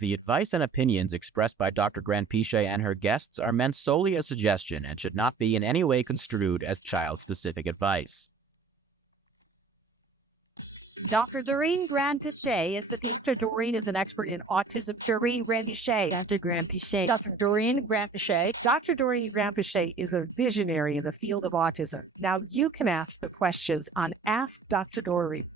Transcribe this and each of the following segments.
The advice and opinions expressed by Dr. Granpeesheh and her guests are meant solely as suggestion and should not be in any way construed as child-specific advice. Dr. Doreen Granpeesheh is the Dr. Doreen is an expert in autism. Doreen Granpeesheh. Dr. Granpeesheh. Dr. Doreen Granpeesheh. Dr. Doreen Granpeesheh is a visionary in the field of autism. Now you can ask the questions on Ask Dr. Doreen.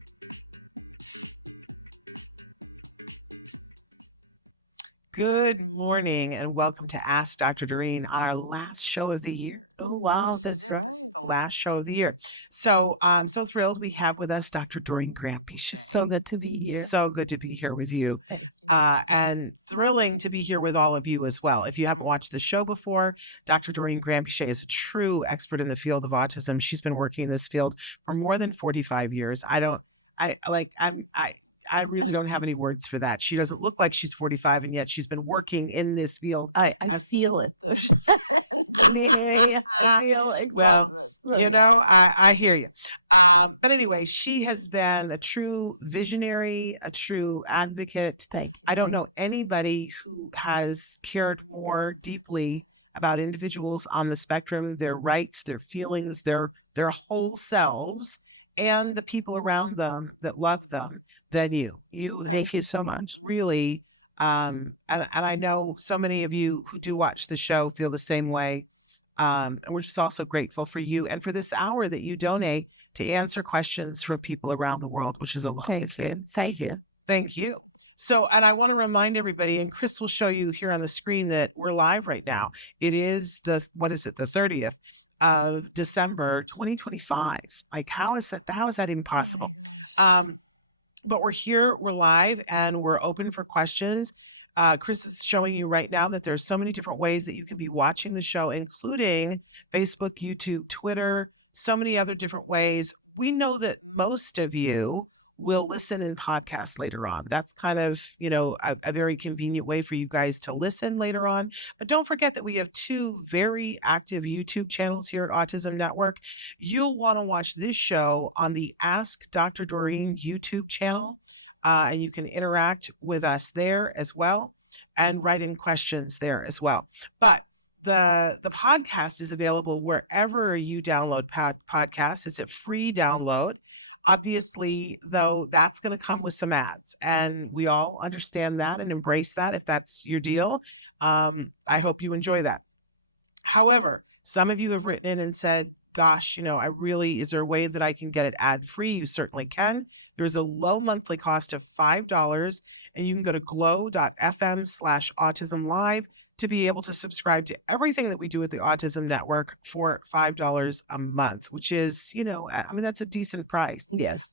Good morning and welcome to Ask Dr. Doreen on our last show of the year. Oh, wow. That's right. Last show of the year. So I'm so thrilled we have with us Dr. Doreen Granpeesheh. So good to be here. So good to be here with you. And thrilling to be here with all of you as well. If you haven't watched the show before, Dr. Doreen Granpeesheh is a true expert in the field of autism. She's been working in this field for more than 45 years. I really don't have any words for that. She doesn't look like she's 45, and yet she's been working in this field. I feel it. Well, you know, I hear you. But anyway, she has been a true visionary, a true advocate. I don't know anybody who has cared more deeply about individuals on the spectrum, their rights, their feelings, their whole selves, and the people around them that love them than you. Thank you so much. Really, and I know so many of you who do watch the show feel the same way. And we're just also grateful for you and for this hour that you donate to answer questions from people around the world, which is a lot. Thank you. Thank you. Thank you. So, and I want to remind everybody, and Chris will show you here on the screen that we're live right now. It is the 30th of December, 2025. Like, how is that even possible? But we're here, we're live, and we're open for questions. Chris is showing you right now that there's so many different ways that you can be watching the show, including Facebook, YouTube, Twitter, so many other different ways. We know that most of you will listen in podcasts later on. That's kind of, a very convenient way for you guys to listen later on. But don't forget that we have 2 very active YouTube channels here at Autism Network. You'll want to watch this show on the Ask Dr. Doreen YouTube channel. And you can interact with us there as well and write in questions there as well. But the podcast is available wherever you download podcasts. It's a free download. Obviously, though, that's going to come with some ads, and we all understand that and embrace that if that's your deal. I hope you enjoy that. However, some of you have written in and said, gosh, is there a way that I can get it ad-free? You certainly can. There's a low monthly cost of $5, and you can go to glow.fm/autismlive to be able to subscribe to everything that we do at the Autism Network for $5 a month, which is, that's a decent price. Yes.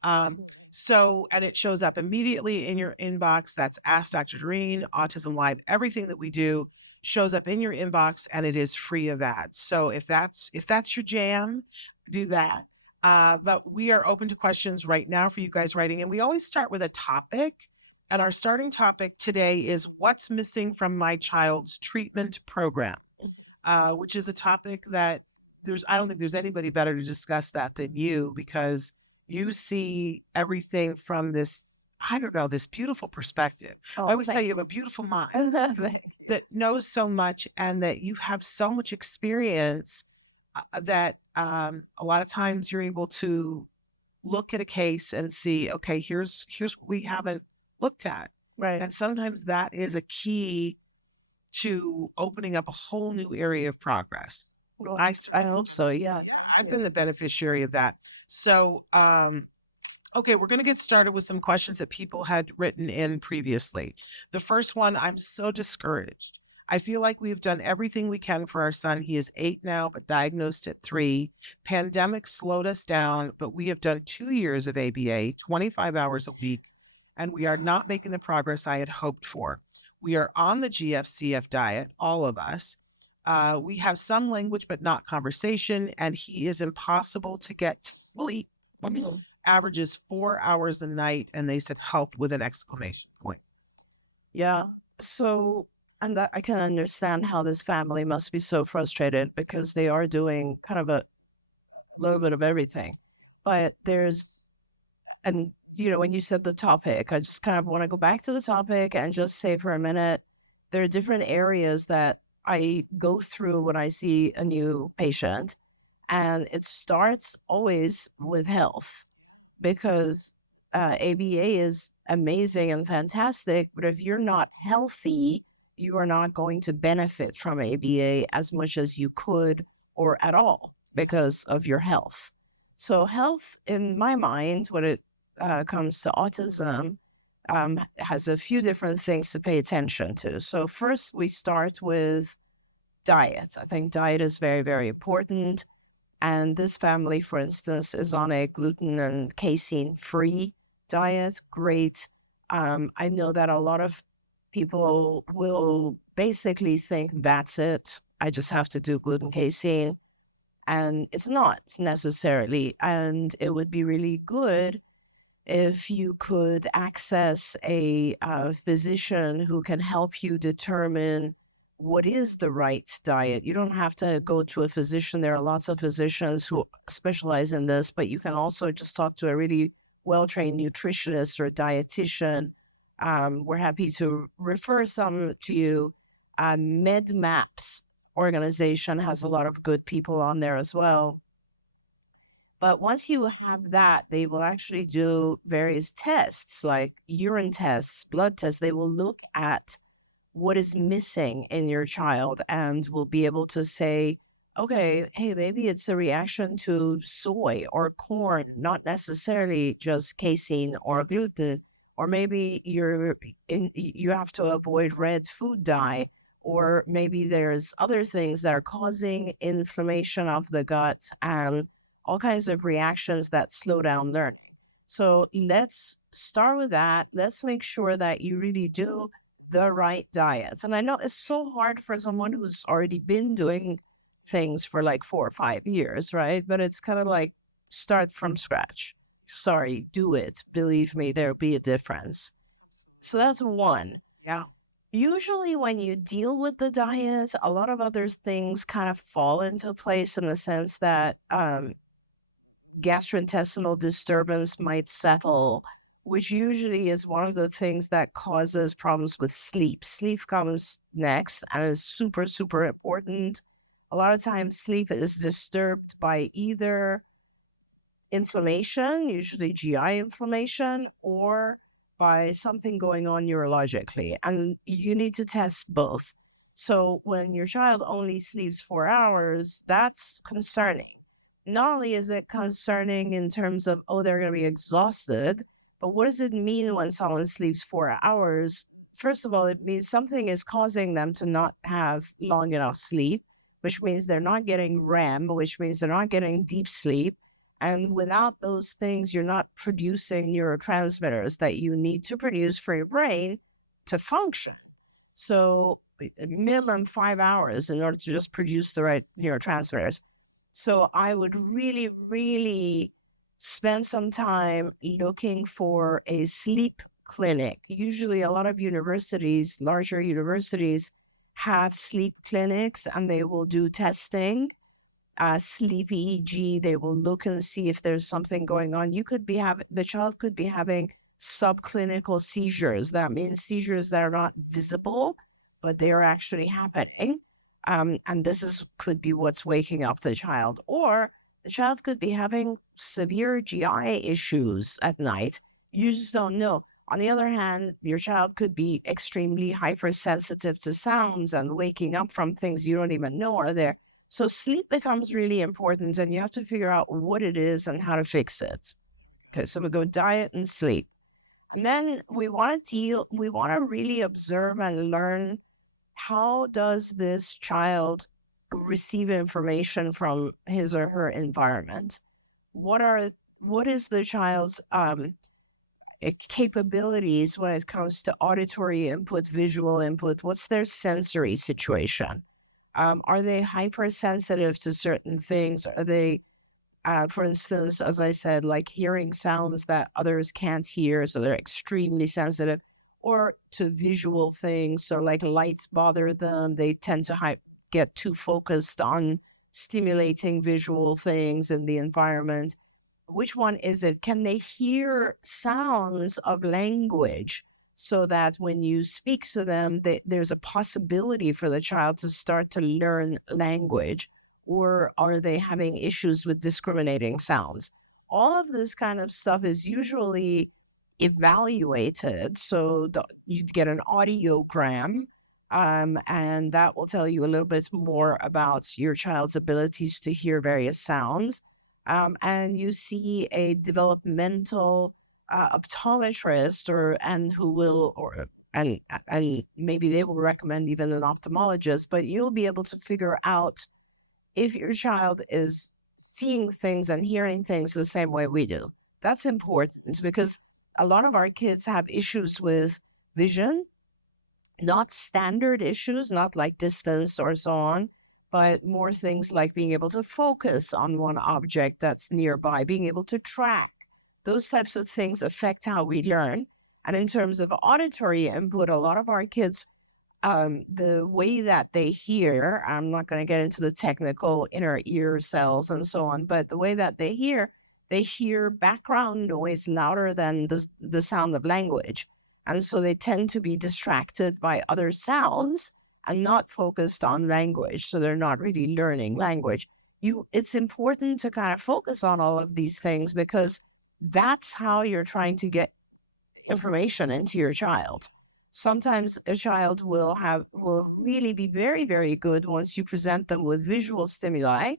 So, and it shows up immediately in your inbox. That's Ask Dr. Doreen, Autism Live. Everything that we do shows up in your inbox, and it is free of ads. So if that's your jam, do that. But we are open to questions right now for you guys writing. And we always start with a topic. And our starting topic today is what's missing from my child's treatment program, which is a topic that I don't think there's anybody better to discuss that than you, because you see everything from this beautiful perspective. I always say you have a beautiful mind that knows so much, and that you have so much experience that a lot of times you're able to look at a case and see, okay, here's what we haven't looked at. Right. And sometimes that is a key to opening up a whole new area of progress. Well, I hope so. Yeah. I've been the beneficiary of that. So, okay, we're going to get started with some questions that people had written in previously. The first one, I'm so discouraged. I feel like we've done everything we can for our son. He is 8 now, but diagnosed at 3. Pandemic slowed us down, but we have done 2 years of ABA, 25 hours a week, and we are not making the progress I had hoped for. We are on the GFCF diet, all of us. We have some language, but not conversation, and he is impossible to get to sleep. Averages 4 hours a night, and they said help with an exclamation point. Yeah. So, and I can understand how this family must be so frustrated, because they are doing kind of a little bit of everything. But and when you said the topic, I just kind of want to go back to the topic and just say for a minute, there are different areas that I go through when I see a new patient. And it starts always with health because ABA is amazing and fantastic. But if you're not healthy, you are not going to benefit from ABA as much as you could or at all because of your health. So, health, in my mind, when it comes to autism, has a few different things to pay attention to. So, first, we start with diet. I think diet is very, very important. And this family, for instance, is on a gluten and casein free diet. Great. I know that a lot of people will basically think that's it. I just have to do gluten casein. And it's not necessarily. And it would be really good if you could access a physician who can help you determine what is the right diet. You don't have to go to a physician. There are lots of physicians who specialize in this, but you can also just talk to a really well-trained nutritionist or a dietitian. We're happy to refer some to you. MedMaps organization has a lot of good people on there as well. But once you have that, they will actually do various tests like urine tests, blood tests. They will look at what is missing in your child and will be able to say, okay, hey, maybe it's a reaction to soy or corn, not necessarily just casein or gluten, or maybe you have to avoid red food dye, or maybe there's other things that are causing inflammation of the gut and all kinds of reactions that slow down learning. So let's start with that. Let's make sure that you really do the right diets. And I know it's so hard for someone who's already been doing things for like 4 or 5 years, right? But it's kind of like start from scratch. Sorry, do it. Believe me, there'll be a difference. So that's one. Yeah. Usually when you deal with the diet, a lot of other things kind of fall into place in the sense that gastrointestinal disturbance might settle, which usually is one of the things that causes problems with sleep. Sleep comes next and is super, super important. A lot of times sleep is disturbed by either inflammation, usually GI inflammation, or by something going on neurologically. And you need to test both. So when your child only sleeps 4 hours, that's concerning. Not only is it concerning in terms of, oh, they're going to be exhausted, but what does it mean when someone sleeps 4 hours? First of all, it means something is causing them to not have long enough sleep, which means they're not getting REM, which means they're not getting deep sleep. And without those things, you're not producing neurotransmitters that you need to produce for your brain to function. So minimum 5 hours in order to just produce the right neurotransmitters. So I would really, really spend some time looking for a sleep clinic. Usually a lot of universities, larger universities, have sleep clinics and they will do testing. Sleep EEG, they will look and see if there's something going on. The child could be having subclinical seizures. That means seizures that are not visible, but they are actually happening. And could be what's waking up the child. Or the child could be having severe GI issues at night. You just don't know. On the other hand, your child could be extremely hypersensitive to sounds and waking up from things you don't even know are there. So sleep becomes really important and you have to figure out what it is and how to fix it. Okay, so we go diet and sleep. And then we want to really observe and learn, how does this child receive information from his or her environment? What is the child's capabilities when it comes to auditory input, visual input? What's their sensory situation? Are they hypersensitive to certain things? Are they, for instance, as I said, like hearing sounds that others can't hear, so they're extremely sensitive, or to visual things, so like lights bother them. They tend to get too focused on stimulating visual things in the environment. which one is it? Can they hear sounds of language so that when you speak to them, there's a possibility for the child to start to learn language? Or are they having issues with discriminating sounds? All of this kind of stuff is usually evaluated. So you'd get an audiogram, and that will tell you a little bit more about your child's abilities to hear various sounds. And you see a developmental optometrist, and maybe they will recommend even an ophthalmologist, but you'll be able to figure out if your child is seeing things and hearing things the same way we do. That's important because a lot of our kids have issues with vision, not standard issues, not like distance or so on, but more things like being able to focus on one object that's nearby, being able to track. Those types of things affect how we learn. And in terms of auditory input, a lot of our kids, the way that they hear, I'm not going to get into the technical inner ear cells and so on, but the way that they hear background noise louder than the sound of language. And so they tend to be distracted by other sounds and not focused on language. So they're not really learning language. It's important to kind of focus on all of these things because that's how you're trying to get information into your child. Sometimes a child will really be very, very good once you present them with visual stimuli,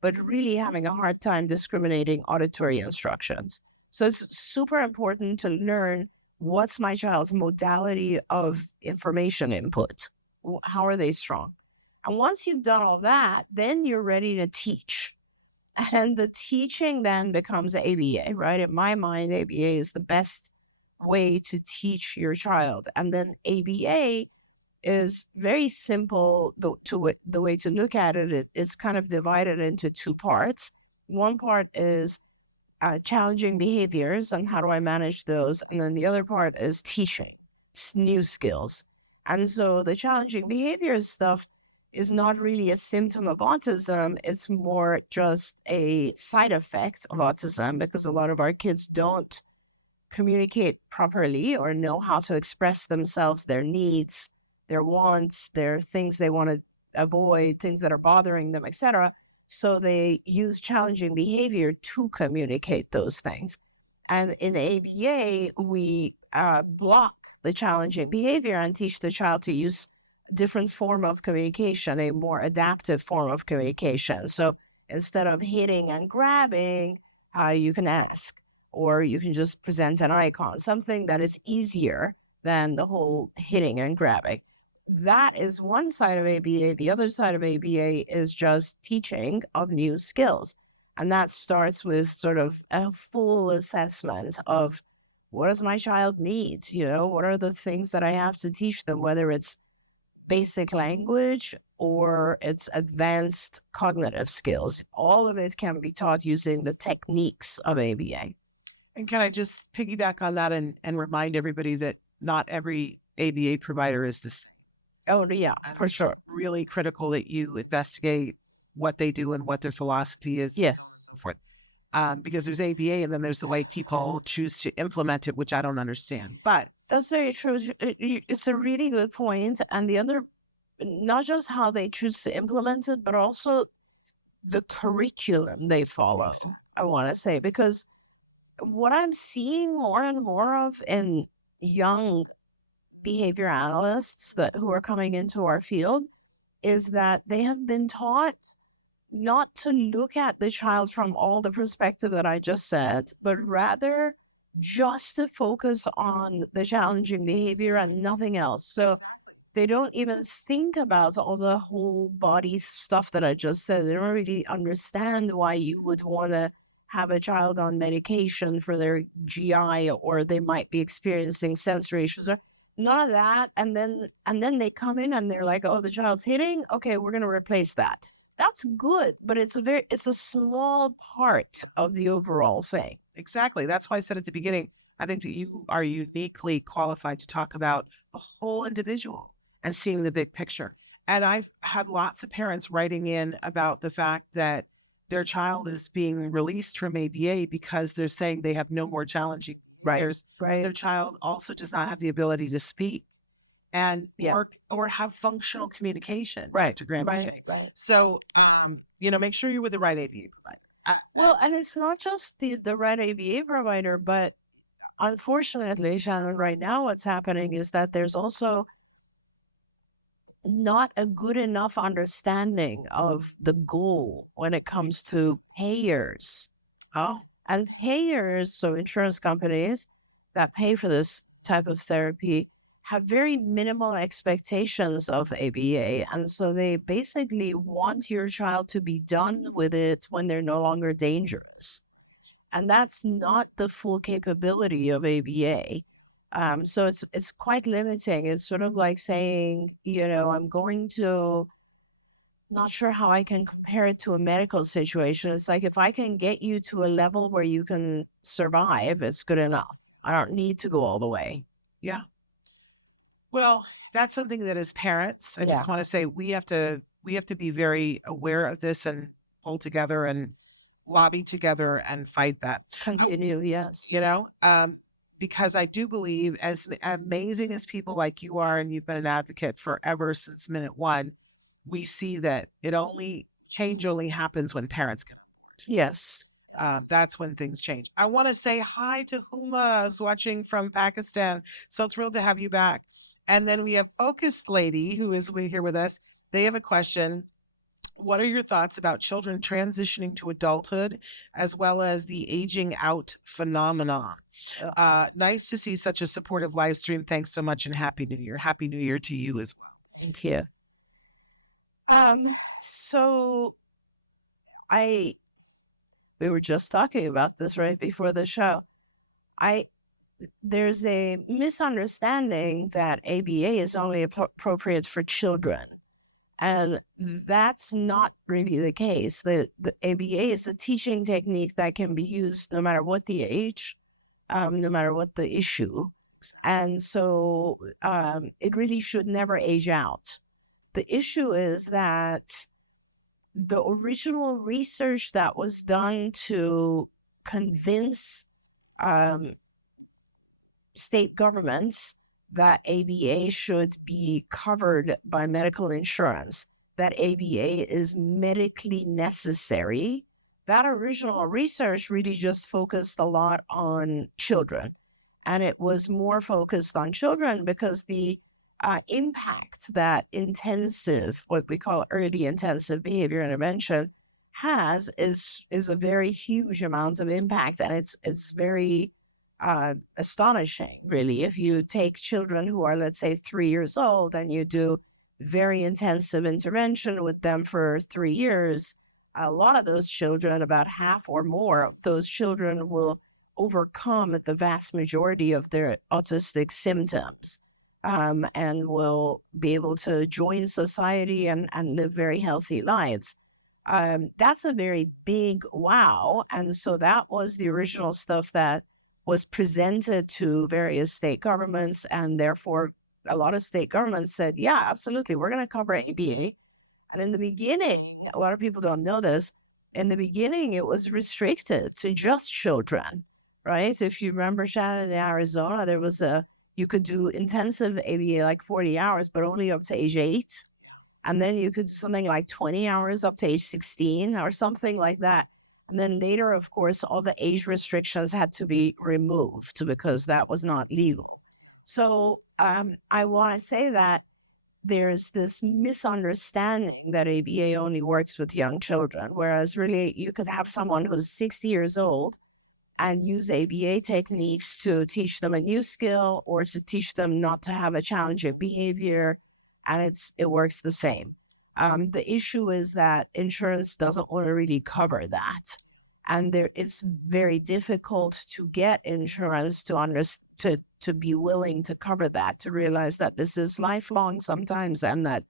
but really having a hard time discriminating auditory instructions. So it's super important to learn what's my child's modality of information input. How are they strong? And once you've done all that, then you're ready to teach. And the teaching then becomes ABA, right? In my mind, ABA is the best way to teach your child. And then ABA is very simple. The way to look at it, it's kind of divided into two parts. One part is challenging behaviors and how do I manage those? And then the other part is teaching new skills. And so the challenging behaviors stuff is not really a symptom of autism. It's more just a side effect of autism because a lot of our kids don't communicate properly or know how to express themselves, their needs, their wants, their things they want to avoid, things that are bothering them, etc. So they use challenging behavior to communicate those things. And in ABA, we block the challenging behavior and teach the child to use different form of communication, a more adaptive form of communication. So instead of hitting and grabbing, you can ask, or you can just present an icon, something that is easier than the whole hitting and grabbing. That is one side of ABA. The other side of ABA is just teaching of new skills. And that starts with sort of a full assessment of what does my child need? What are the things that I have to teach them, whether it's basic language or it's advanced cognitive skills. All of it can be taught using the techniques of ABA. And can I just piggyback on that and remind everybody that not every ABA provider is the same? Oh, yeah, for sure. Really critical that you investigate what they do and what their philosophy is. Yes. So forth. Because there's ABA and then there's the way people choose to implement it, which I don't understand. But that's very true. It's a really good point. And the other, not just how they choose to implement it, but also the curriculum they follow, I want to say, because what I'm seeing more and more of in young behavior analysts who are coming into our field is that they have been taught not to look at the child from all the perspective that I just said, but rather just to focus on the challenging behavior and nothing else. So they don't even think about all the whole body stuff that I just said. They don't really understand why you would want to have a child on medication for their GI, or they might be experiencing sensory issues, or none of that. And then they come in and they're like, oh, the child's hitting. Okay, we're going to replace that. That's good, but it's a small part of the overall thing. Exactly. That's why I said at the beginning, I think that you are uniquely qualified to talk about the whole individual and seeing the big picture. And I've had lots of parents writing in about the fact that their child is being released from ABA because they're saying they have no more challenging behaviors. Right. Their child also does not have the ability to speak and Yeah. or have functional communication. Right. To Grandma Right. Shay. Right. So make sure you're with the right ABA provider. Well, and it's not just the right ABA provider, but unfortunately, Shannon, right now what's happening is that there's also not a good enough understanding of the goal when it comes to payers. Oh, And payers, so insurance companies that pay for this type of therapy, have very minimal expectations of ABA. And so they basically want your child to be done with it when they're no longer dangerous. And that's not the full capability of ABA. So it's quite limiting. It's sort of like saying, I'm going to, not sure how I can compare it to a medical situation. It's like, if I can get you to a level where you can survive, it's good enough. I don't need to go all the way. yeah. Well, that's something that as parents, I just want to say we have to be very aware of this and pull together and lobby together and fight that. Continue, yes. Because I do believe, as amazing as people like you are, and you've been an advocate forever since minute one, we see that change only happens when parents can. Yes. That's when things change. I want to say hi to Huma, who's watching from Pakistan. So thrilled to have you back. And then we have Focused Lady, who is here with us. They have a question. What are your thoughts about children transitioning to adulthood, as well as the aging out phenomenon? Nice to see such a supportive live stream. Thanks so much, and Happy New Year. Happy New Year to you as well. Thank you. So we were just talking about this right before the show. There's a misunderstanding that ABA is only appropriate for children. And that's not really the case. The ABA is a teaching technique that can be used no matter what the age, no matter what the issue. And so it really should never age out. The issue is that the original research that was done to convince state governments that ABA should be covered by medical insurance, that ABA is medically necessary, that original research really just focused a lot on children. And it was more focused on children because the impact that intensive, what we call early intensive behavior intervention has is a very huge amount of impact. And it's very astonishing, really. If you take children who are, let's say, 3 years old and you do very intensive intervention with them for 3 years, a lot of those children, about half or more of those children, will overcome the vast majority of their autistic symptoms and will be able to join society and live very healthy lives. That's a very big wow. And so that was the original stuff that was presented to various state governments, and therefore a lot of state governments said, yeah, absolutely, we're going to cover ABA. And in the beginning, a lot of people don't know this, in the beginning it was restricted to just children, right? If you remember, Shannon, in Arizona, there was you could do intensive ABA like 40 hours, but only up to age 8. And then you could do something like 20 hours up to age 16 or something like that. And then later, of course, all the age restrictions had to be removed because that was not legal. So I want to say that there's this misunderstanding that ABA only works with young children, whereas really you could have someone who's 60 years old and use ABA techniques to teach them a new skill or to teach them not to have a challenging behavior, and it works the same. The issue is that insurance doesn't want to really cover that. And it's very difficult to get insurance to be willing to cover that, to realize that this is lifelong sometimes and that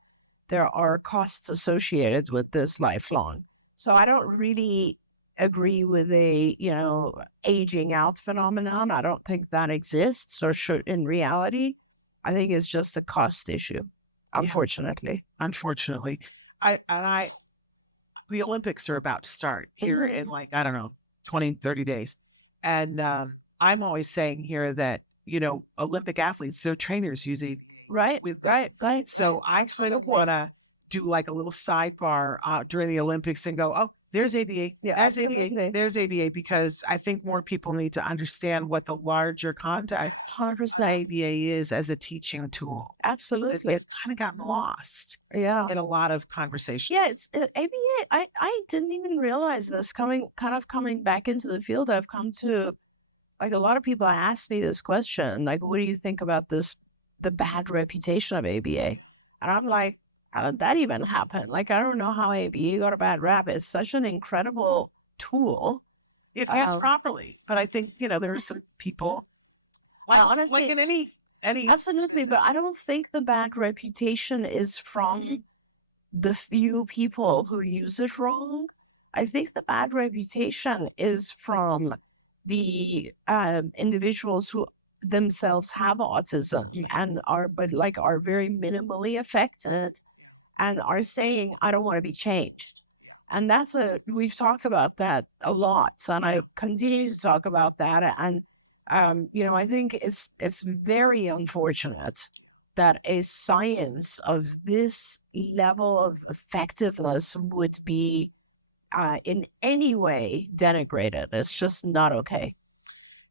there are costs associated with this lifelong. So I don't really agree with a, aging out phenomenon. I don't think that exists or should in reality. I think it's just a cost issue. Unfortunately. Unfortunately. I the Olympics are about to start here in like, I don't know, 20, 30 days. And I'm always saying here that, Olympic athletes, their trainers use ABA Right, with them. right. So I sort of want to do like a little sidebar during the Olympics and go, oh, there's ABA, Yeah, there's ABA, absolutely. there's ABA, because I think more people need to understand what the larger context 100%. ABA is as a teaching tool. Absolutely. It's kind of gotten lost Yeah. in a lot of conversations. Yeah, it's ABA. I didn't even realize this coming back into the field. I've come to, like, a lot of people ask me this question, like, what do you think about the bad reputation of ABA? And I'm like, how did that even happen? Like, I don't know how ABA got a bad rap. It's such an incredible tool. If used properly. But I think, there are some people, Honestly, like in any absolutely, but I don't think the bad reputation is from the few people who use it wrong. I think the bad reputation is from the individuals who themselves have autism and are very minimally affected and are saying, I don't want to be changed. And we've talked about that a lot. And I continue to talk about that. And, I think it's very unfortunate that a science of this level of effectiveness would be in any way denigrated. It's just not okay.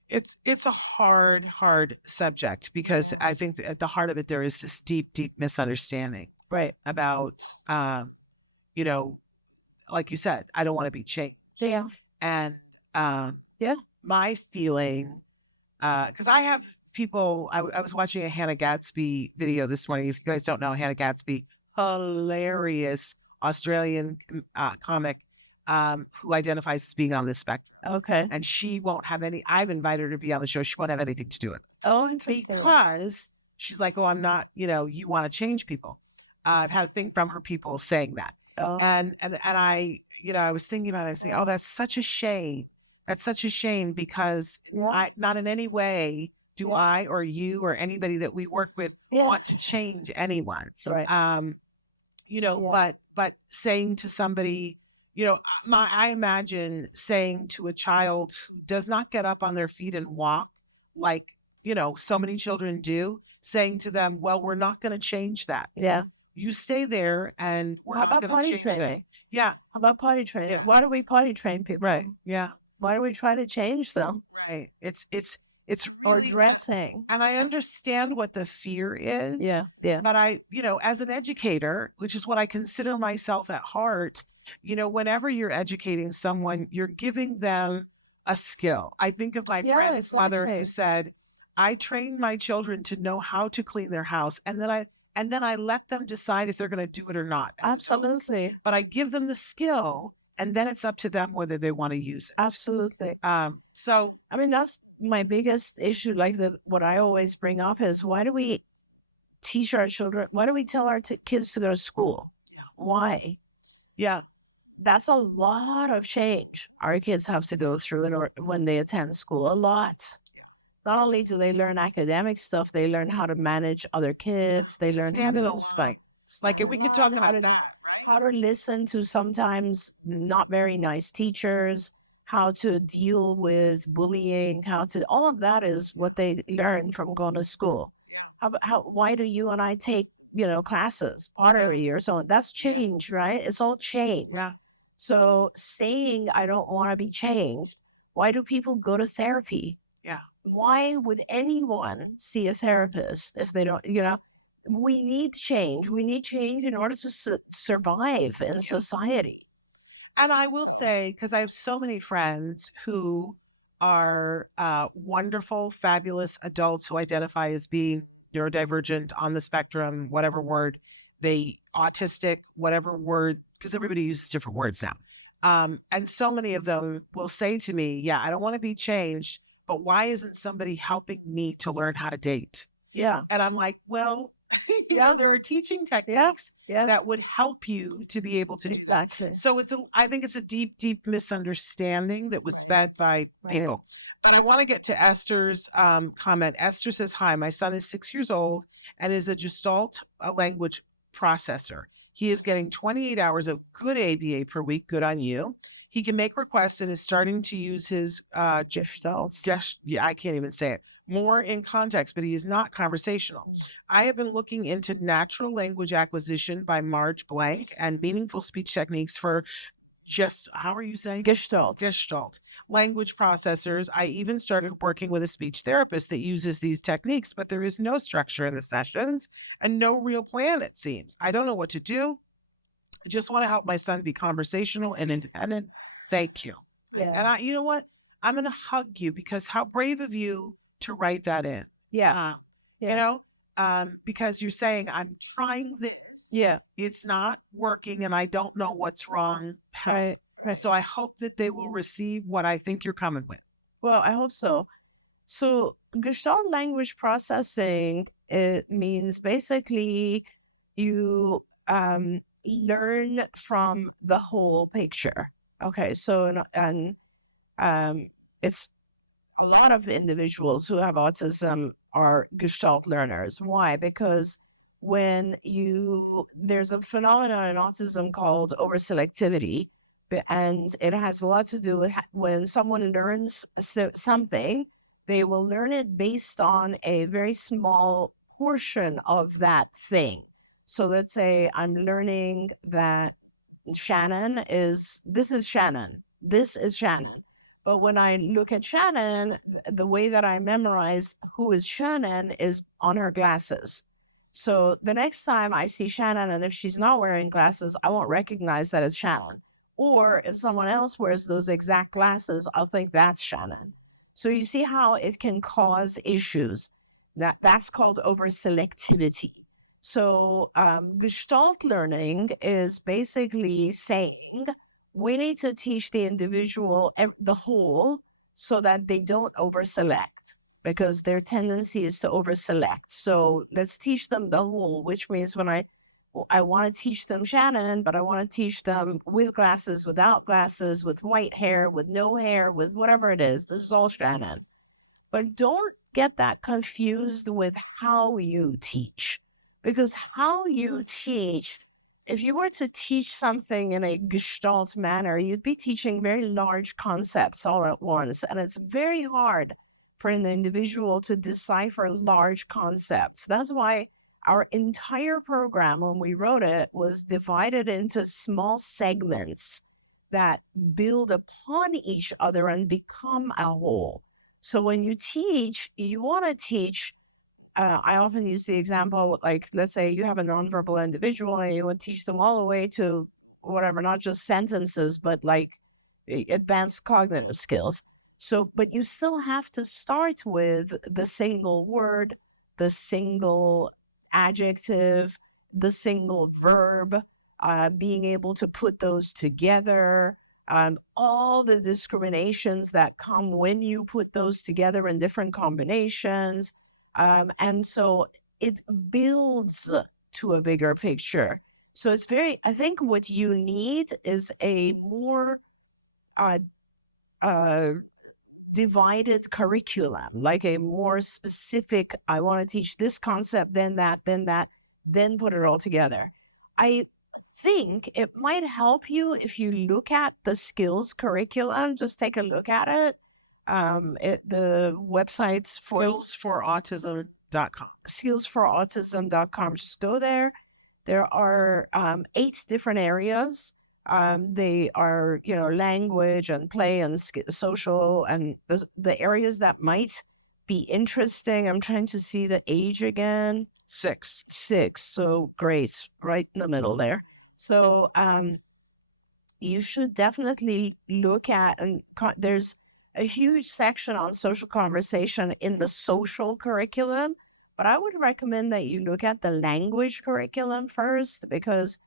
It's a hard subject, because I think at the heart of it, there is this deep misunderstanding Right. about, like you said, I don't want to be changed. Yeah. And Yeah. my feeling, because I have people, I was watching a Hannah Gadsby video this morning. If you guys don't know Hannah Gadsby, hilarious Australian comic who identifies as being on the spectrum. Okay. And she won't have I've invited her to be on the show. She won't have anything to do with it. Oh, interesting. Because she's like, oh, I'm not, you want to change people. I've had a thing from her people saying that. Oh. And I, I was thinking about it. I was saying, oh, that's such a shame. That's such a shame, because I, not in any way do I or you or anybody that we work with want to change anyone. Right. But saying to somebody, I imagine saying to a child who does not get up on their feet and walk like, so many children do, saying to them, well, we're not going to change that. Yeah. You stay there, and we're How not about going potty to change training? it. Yeah. How about potty training? Yeah. Why do we potty train people? Right. Yeah. Why do we try to change them? Right. It's Or really, dressing. and I understand what the fear is. Yeah. Yeah. But I, as an educator, which is what I consider myself at heart, whenever you're educating someone, you're giving them a skill. I think of my friend's mother who said, I train my children to know how to clean their house, and then I let them decide if they're going to do it or not. Absolutely. But I give them the skill, and then it's up to them whether they want to use it. Absolutely. So I mean, that's my biggest issue. Like what I always bring up is, why do we teach our children? Why do we tell our kids to go to school? Why? Yeah. That's a lot of change our kids have to go through when they attend school. A lot. Not only do they learn academic stuff, they learn how to manage other kids. They learn stand in a spike. Like, we could talk about that. How to listen to sometimes not very nice teachers, how to deal with bullying, all of that is what they learn from going to school. Why do you and I take, classes, pottery or so on? That's change, right? It's all change. Yeah. So saying, I don't want to be changed. Why do people go to therapy? Yeah. Why would anyone see a therapist if they don't, we need change. We need change in order to survive in society. And I will say, because I have so many friends who are wonderful, fabulous adults who identify as being neurodivergent, on the spectrum, whatever word, autistic, whatever word, because everybody uses different words now. And so many of them will say to me, yeah, I don't want to be changed, but why isn't somebody helping me to learn how to date? Yeah. And I'm like, well, yeah, there are teaching techniques that would help you to be able to do that. So I think it's a deep misunderstanding that was fed by people. But I want to get to Esther's comment. Esther says, hi, my son is 6 years old and is a Gestalt language processor. He is getting 28 hours of good ABA per week. Good on you. He can make requests and is starting to use his Gestalts. yeah, I can't even say it. More in context, but he is not conversational. I have been looking into natural language acquisition by Marge Blank and meaningful speech techniques for how are you saying? Gestalt. Language processors. I even started working with a speech therapist that uses these techniques, but there is no structure in the sessions and no real plan, it seems. I don't know what to do. I just want to help my son be conversational and independent. Thank you. Yeah. And you know what? I'm going to hug you because how brave of you to write that in. Yeah. You know, because you're saying, I'm trying this. Yeah. It's not working and I don't know what's wrong. Right. So I hope that they will receive what I think you're coming with. Well, I hope so. So Gestalt language processing, it means basically you learn from the whole picture. Okay, so it's a lot of individuals who have autism are Gestalt learners. Why? Because there's a phenomenon in autism called overselectivity, and it has a lot to do with when someone learns something, they will learn it based on a very small portion of that thing. So let's say I'm learning that this is Shannon. But when I look at Shannon, the way that I memorize who is Shannon is on her glasses. So the next time I see Shannon, and if she's not wearing glasses, I won't recognize that as Shannon. Or if someone else wears those exact glasses, I'll think that's Shannon. So you see how it can cause issues. That's called overselectivity. So Gestalt learning is basically saying we need to teach the individual the whole so that they don't overselect, because their tendency is to overselect. So let's teach them the whole, which means when I want to teach them Shannon, but I want to teach them with glasses, without glasses, with white hair, with no hair, with whatever it is. This is all Shannon. But don't get that confused with how you teach, because how you teach, if you were to teach something in a Gestalt manner, you'd be teaching very large concepts all at once. And it's very hard for an individual to decipher large concepts. That's why our entire program, when we wrote it, was divided into small segments that build upon each other and become a whole. So when you teach, you want to teach. I often use the example, like, let's say you have a nonverbal individual and you would teach them all the way to whatever, not just sentences, but like advanced cognitive skills. So, but you still have to start with the single word, the single adjective, the single verb, being able to put those together, all the discriminations that come when you put those together in different combinations. And so it builds to a bigger picture. So it's I think what you need is a more divided curriculum, like a more specific, I want to teach this concept, then that, then put it all together. I think it might help you if you look at the skills curriculum. Just take a look at it. The website's skillsforautism.com. skillsforautism.com. Just go there. There are 8 different areas. They are, language and play and social, and the areas that might be interesting. I'm trying to see the age again. 6. So great, right in the middle there. So you should definitely look at, and there's a huge section on social conversation in the social curriculum, but I would recommend that you look at the language curriculum first, because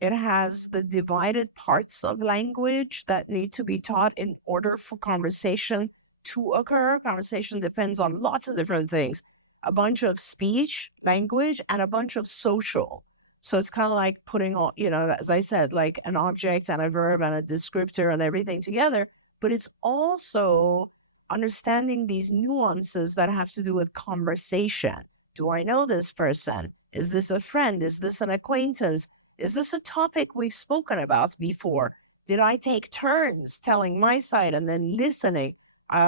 it has the divided parts of language that need to be taught in order for conversation to occur. Conversation depends on lots of different things, a bunch of speech, language, and a bunch of social. So it's kind of like putting all, as I said, like an object and a verb and a descriptor and everything together. But it's also understanding these nuances that have to do with conversation. Do I know this person? Is this a friend? Is this an acquaintance? Is this a topic we've spoken about before? Did I take turns telling my side and then listening?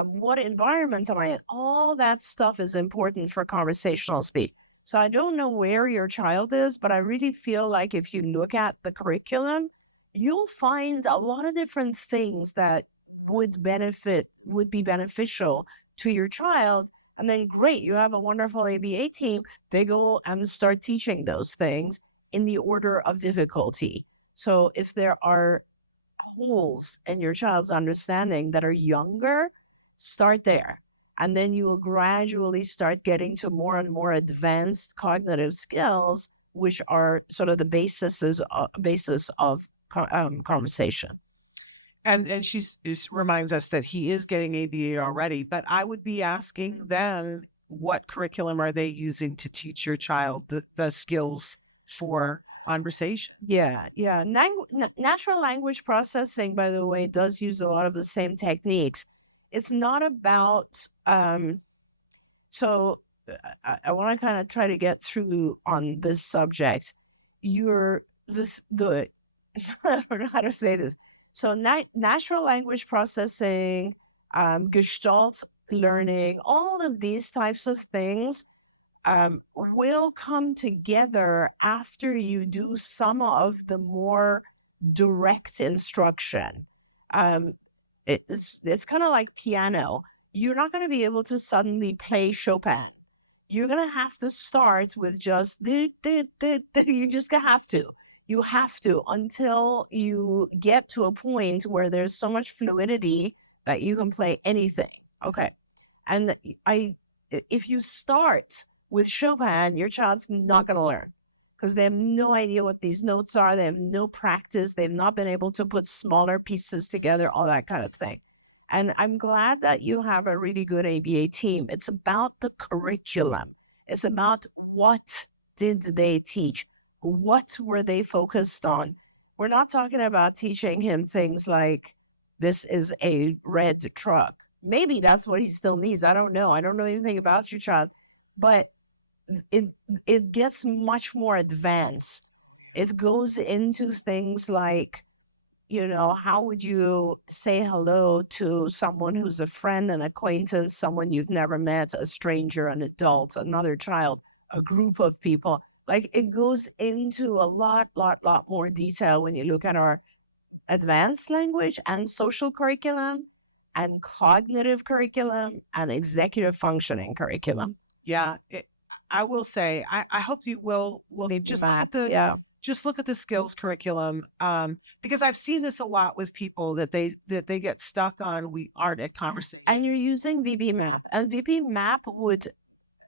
What environment am I in? All that stuff is important for conversational speech. So I don't know where your child is, but I really feel like if you look at the curriculum, you'll find a lot of different things that would be beneficial to your child. And then great, you have a wonderful ABA team. They go and start teaching those things in the order of difficulty. So if there are holes in your child's understanding that are younger, start there. And then you will gradually start getting to more and more advanced cognitive skills, which are sort of the basis of conversation. And reminds us that he is getting ABA already, but I would be asking them, what curriculum are they using to teach your child the skills for conversation? Yeah. Natural language processing, by the way, does use a lot of the same techniques. It's not about, so I want to kind of try to get through on this subject. I don't know how to say this. So natural language processing, Gestalt learning, all of these types of things will come together after you do some of the more direct instruction. It's kind of like piano. You're not going to be able to suddenly play Chopin. You're going to have to start with just, you just have to. You have to until you get to a point where there's so much fluidity that you can play anything. Okay. And if you start with Chopin, your child's not going to learn because they have no idea what these notes are. They have no practice. They've not been able to put smaller pieces together, all that kind of thing. And I'm glad that you have a really good ABA team. It's about the curriculum. It's about what did they teach? What were they focused on? We're not talking about teaching him things like, this is a red truck. Maybe that's what he still needs. I don't know. I don't know anything about your child, but it gets much more advanced. It goes into things like, how would you say hello to someone who's a friend, an acquaintance, someone you've never met, a stranger, an adult, another child, a group of people? Like, it goes into a lot more detail when you look at our advanced language and social curriculum and cognitive curriculum and executive functioning curriculum. Yeah, I will say, I hope you will just look at the skills curriculum, because I've seen this a lot with people that they get stuck on. We aren't at conversation, and you're using VB-MAP, and VB-MAP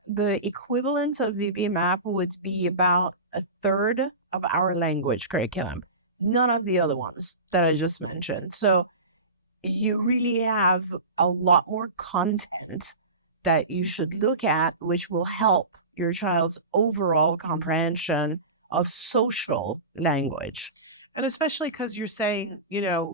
the equivalent of VB-MAP would be about a third of our language curriculum, none of the other ones that I just mentioned. So you really have a lot more content that you should look at, which will help your child's overall comprehension of social language. And especially because you're saying,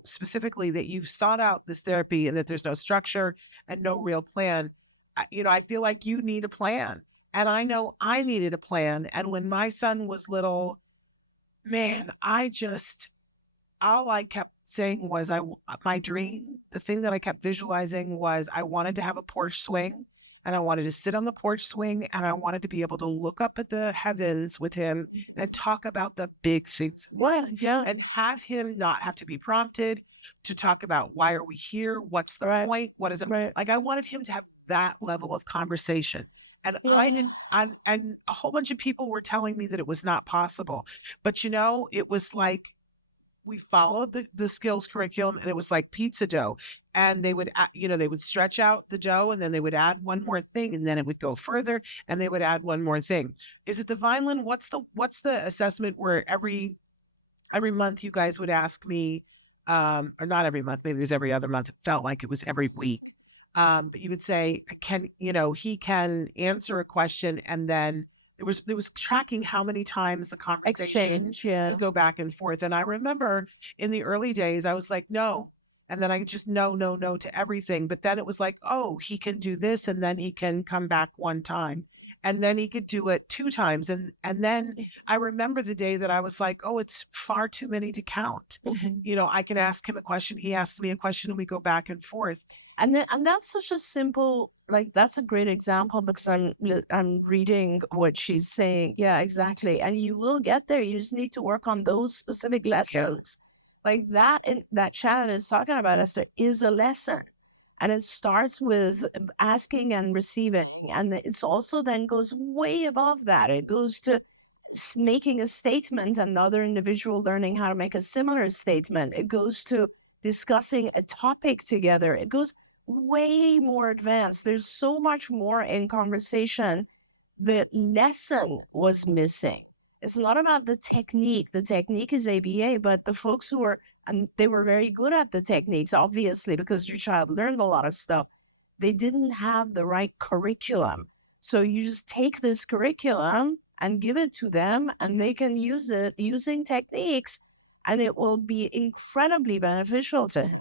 specifically that you've sought out this therapy and that there's no structure and no real plan. I feel like you need a plan. And I know I needed a plan. And when my son was little, man, all I kept saying was my dream, the thing that I kept visualizing was I wanted to have a porch swing, and I wanted to sit on the porch swing, and I wanted to be able to look up at the heavens with him and talk about the big things. And have him not have to be prompted to talk about, why are we here? What's the point? What is it? Like, I wanted him to have that level of conversation. And I didn't, and a whole bunch of people were telling me that it was not possible. But, it was like, we followed the skills curriculum, and it was like pizza dough. And they would, they would stretch out the dough, and then they would add one more thing, and then it would go further, and they would add one more thing. Is it the Vineland? What's the assessment where every month you guys would ask me, or not every month, maybe it was every other month. It felt like it was every week. But you would say, he can answer a question, and then there was tracking how many times the conversation would go back and forth. And I remember in the early days, I was like, no. And then I just no to everything. But then it was like, oh, he can do this, and then he can come back one time. And then he could do it 2 times. And then I remember the day that I was like, oh, it's far too many to count. You know, I can ask him a question, he asks me a question, and we go back and forth. And that's such a simple, like, that's a great example, because I'm reading what she's saying. Yeah, exactly. And you will get there. You just need to work on those specific lessons. Like that, and that Shannon is talking about, Esther, is a lesson. And it starts with asking and receiving. And it's also then goes way above that. It goes to making a statement and the other individual learning how to make a similar statement. It goes to discussing a topic together. It goes way more advanced. There's so much more in conversation. The lesson was missing. It's not about the technique. The technique is ABA, but the folks who were, and they were very good at the techniques, obviously, because your child learned a lot of stuff. They didn't have the right curriculum. So you just take this curriculum and give it to them, and they can use it using techniques, and it will be incredibly beneficial to him.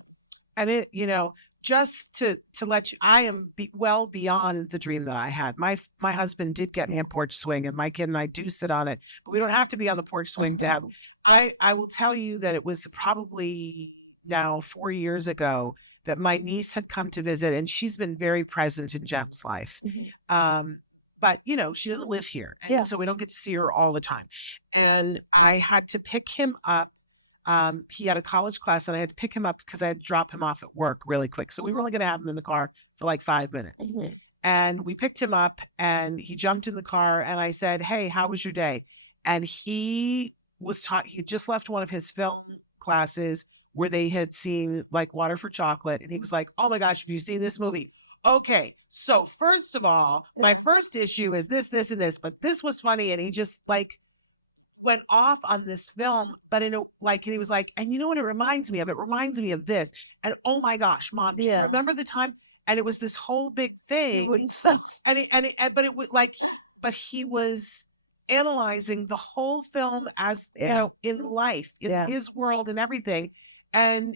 And it, you know, just to let you, I am well beyond the dream that I had. My husband did get me a porch swing, and my kid and I do sit on it, but we don't have to be on the porch swing to have. I will tell you that it was probably now 4 years ago that my niece had come to visit, and she's been very present in Jem's life. But, you know, she doesn't live here. And so we don't get to see her all the time. And I had to pick him up. He had a college class, and I had to pick him up because I had to drop him off at work really quick. So we were only going to have him in the car for like 5 minutes. And we picked him up, and he jumped in the car, and I said, hey, how was your day? And he was taught, he had just left one of his film classes where they had seen like Water for Chocolate. And he was like, oh my gosh, have you seen this movie? Okay, so first of all, my first issue is this, this, and this, but this was funny. And he just like went off on this film, but in a, like, and he was like, and you know what it reminds me of? It reminds me of this. And oh my gosh, Mom, do you remember the time? And it was this whole big thing. But it was like, but he was analyzing the whole film as, you know, in life, in his world and everything. And,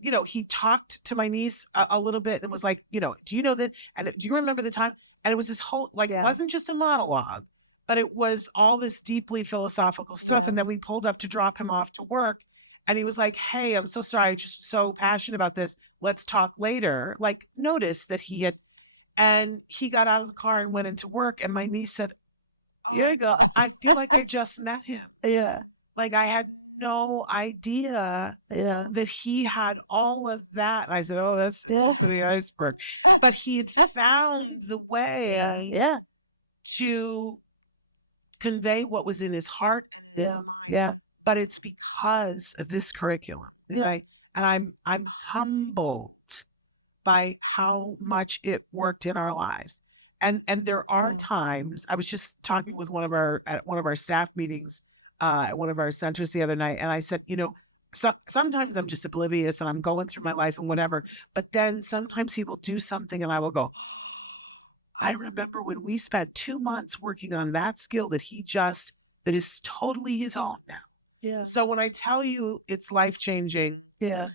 you know, he talked to my niece a little bit and was like, you know, do you know that? And do you remember the time? And it was this whole, like, it wasn't just a monologue, but it was all this deeply philosophical stuff. And then we pulled up to drop him off to work. And he was like, hey, I'm so sorry. I'm just so passionate about this. Let's talk later. Like, notice that he had, and he got out of the car and went into work. And my niece said, oh, I feel like I just met him. Like, I had no idea that he had all of that. And I said, oh, that's the tip of the iceberg. But he had found the way to convey what was in his heart. But it's because of this curriculum. And I'm humbled by how much it worked in our lives. And there are times, I was just talking with at one of our staff meetings at one of our centers the other night, and I said, you know, sometimes I'm just oblivious and I'm going through my life and whatever, but then sometimes he will do something and I will go, I remember when we spent 2 months working on that skill that that is totally his own now. So when I tell you it's life-changing, it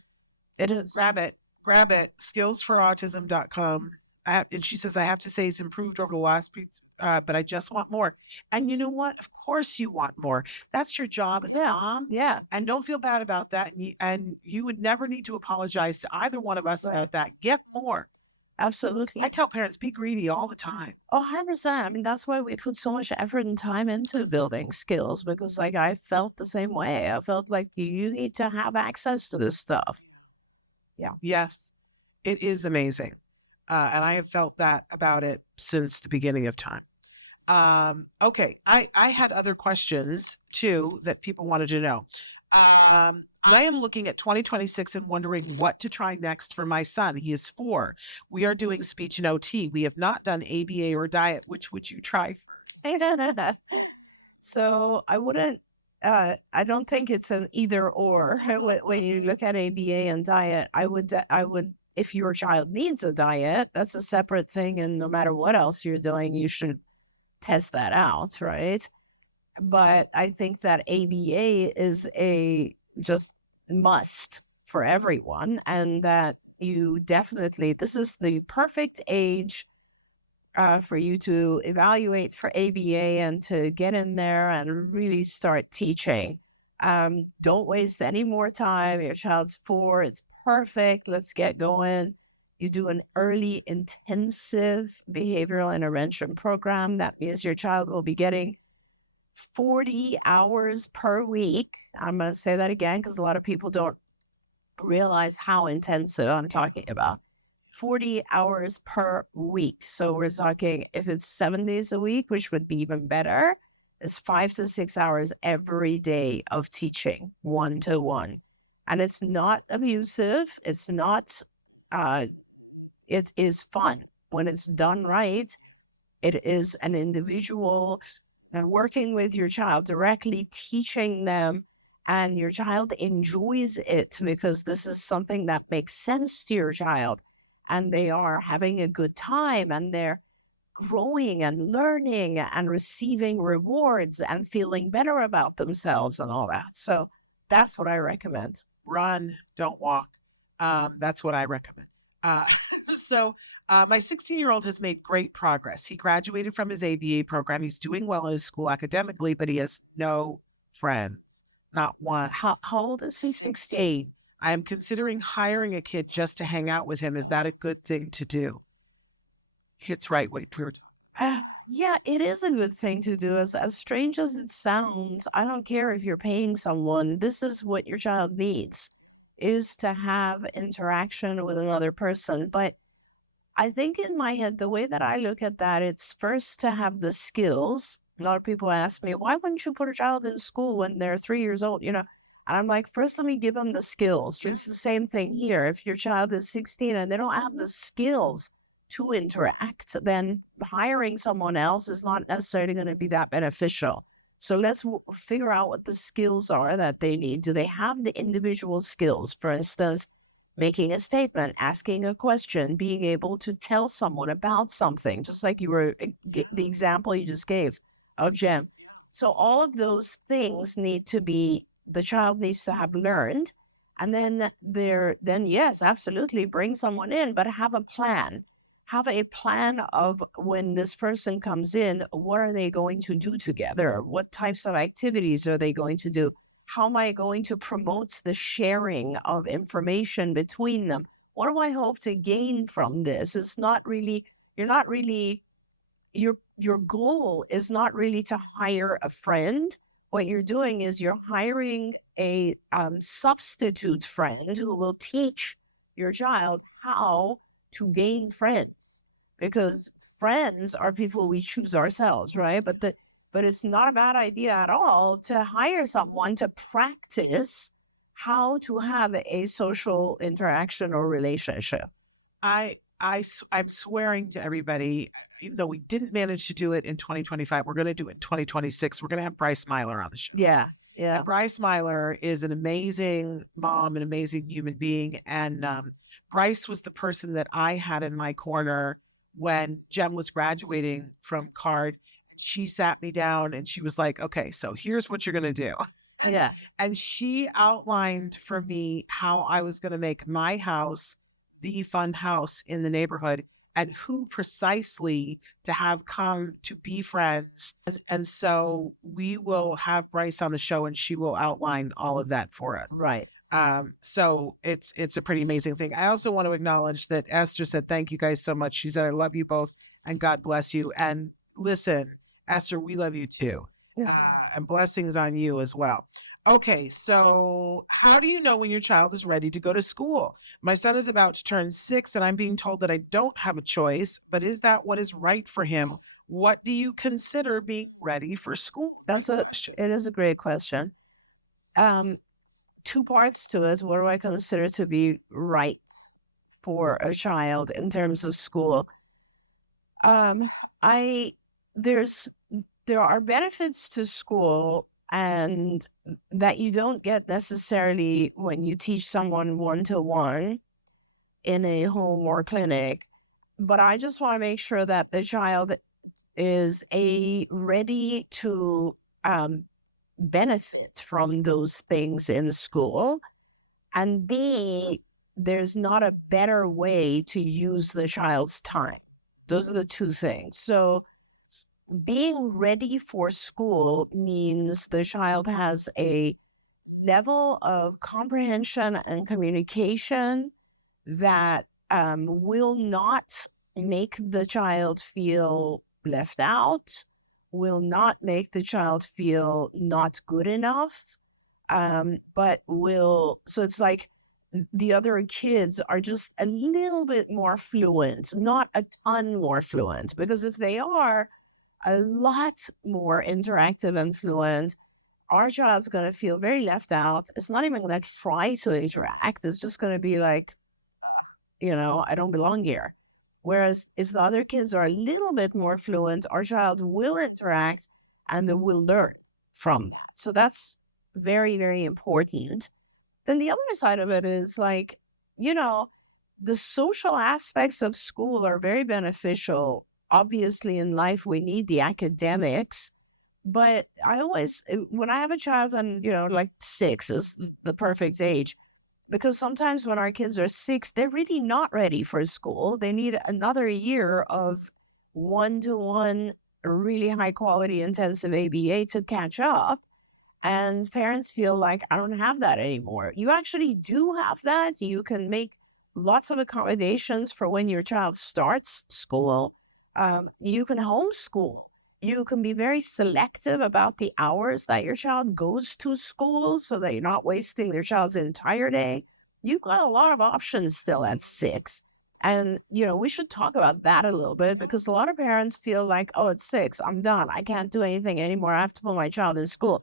is. Grab it, skillsforautism.com. And she says, I have to say it's improved over the last week, but I just want more. And you know what? Of course you want more. That's your job as a mom. And don't feel bad about that. And you would never need to apologize to either one of us about that. Get more. Absolutely. I tell parents, be greedy all the time. Oh, 100%. I mean, that's why we put so much effort and time into building skills, because like I felt the same way. I felt like you need to have access to this stuff. Yes, it is amazing. And I have felt that about it since the beginning of time. Okay, I had other questions too that people wanted to know. I am looking at 2026 and wondering what to try next for my son. He is 4. We are doing speech and OT. We have not done ABA or diet. Which would you try? So I wouldn't, I don't think it's an either or. When you look at ABA and diet, I would, if your child needs a diet, that's a separate thing. And no matter what else you're doing, you should test that out, right? But I think that ABA is a just must for everyone. And that you definitely, this is the perfect age for you to evaluate for ABA and to get in there and really start teaching. Don't waste any more time. Your child's 4. It's perfect. Let's get going. You do an early intensive behavioral intervention program. That means your child will be getting 40 hours per week. I'm going to say that again because a lot of people don't realize how intensive I'm talking about. 40 hours per week. So we're talking, if it's 7 days a week, which would be even better, it's 5 to 6 hours every day of teaching 1-to-1. And it's not abusive. It's not, it is fun. When it's done right, it is an individual and working with your child, directly teaching them, and your child enjoys it because this is something that makes sense to your child. And they are having a good time and they're growing and learning and receiving rewards and feeling better about themselves and all that. So that's what I recommend. Run, don't walk. That's what I recommend. So my 16-year-old has made great progress. He graduated from his ABA program. He's doing well in his school academically, but he has no friends, not one. How old is he? 16. I am considering hiring a kid just to hang out with him. Is that a good thing to do? It's right. Wait, Yeah, it is a good thing to do. As strange as it sounds, I don't care if you're paying someone. This is what your child needs, is to have interaction with another person. But I think in my head, the way that I look at that, it's first to have the skills. A lot of people ask me, why wouldn't you put a child in school when they're 3 years old? And I'm like, first, let me give them the skills. It's the same thing here. If your child is 16 and they don't have the skills to interact, then hiring someone else is not necessarily going to be that beneficial. So let's figure out what the skills are that they need. Do they have the individual skills? For instance, making a statement, asking a question, being able to tell someone about something, just like you were, the example you just gave of Jem. So all of those things need to be, the child needs to have learned. And then yes, absolutely, bring someone in, but have a plan. Have a plan of when this person comes in, what are they going to do together? What types of activities are they going to do? How am I going to promote the sharing of information between them? What do I hope to gain from this? It's not really, your goal is not really to hire a friend. What you're doing is you're hiring a substitute friend who will teach your child how to gain friends, because friends are people we choose ourselves, right? But it's not a bad idea at all to hire someone to practice how to have a social interaction or relationship. I'm swearing to everybody, even though we didn't manage to do it in 2025, we're going to do it in 2026. We're going to have Bryce Myler on the show. Yeah. And Bryce Myler is an amazing mom, an amazing human being. And Bryce was the person that I had in my corner when Jem was graduating from CARD. She sat me down and she was like, okay, so here's what you're going to do. Yeah. And she outlined for me how I was going to make my house the fun house in the neighborhood and who precisely to have come to be friends. And so we will have Bryce on the show and she will outline all of that for us. Right. So it's a pretty amazing thing. I also want to acknowledge that Esther said, thank you guys so much. She said, I love you both and God bless you. And listen, Esther, we love you too. And blessings on you as well. Okay, so how do you know when your child is ready to go to school? My son is about to turn 6 and I'm being told that I don't have a choice, but is that what is right for him? What do you consider being ready for school? It is a great question. 2 parts to it. What do I consider to be right for a child in terms of school? There are benefits to school and that you don't get necessarily when you teach someone 1-to-1 in a home or clinic. But I just want to make sure that the child is ready to benefit from those things in school, and B, there's not a better way to use the child's time. Those are the two things. So being ready for school means the child has a level of comprehension and communication that will not make the child feel left out, will not make the child feel not good enough, but will, so it's like the other kids are just a little bit more fluent, not a ton more fluent, because if they are a lot more interactive and fluent, our child's going to feel very left out. It's not even going to try to interact. It's just going to be like, I don't belong here. Whereas if the other kids are a little bit more fluent, our child will interact and they will learn from that. So that's very, very important. Then the other side of it is like, the social aspects of school are very beneficial. Obviously, in life, we need the academics. But I always, when I have a child and, like 6 is the perfect age, because sometimes when our kids are 6, they're really not ready for school. They need another year of one-to-one, really high quality intensive ABA to catch up. And parents feel like, I don't have that anymore. You actually do have that. You can make lots of accommodations for when your child starts school. You can homeschool. You can be very selective about the hours that your child goes to school so that you're not wasting your child's entire day. You've got a lot of options still at 6. And, we should talk about that a little bit, because a lot of parents feel like, oh, it's 6, I'm done. I can't do anything anymore. I have to put my child in school.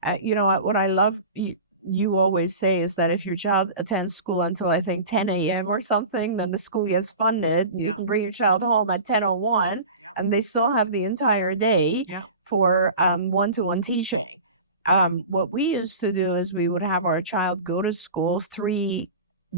What I love, you always say is that if your child attends school until I think 10 a.m. or something, then the school gets funded. You can bring your child home at 10:01 and they still have the entire day for one-to-one teaching. What we used to do is we would have our child go to school 3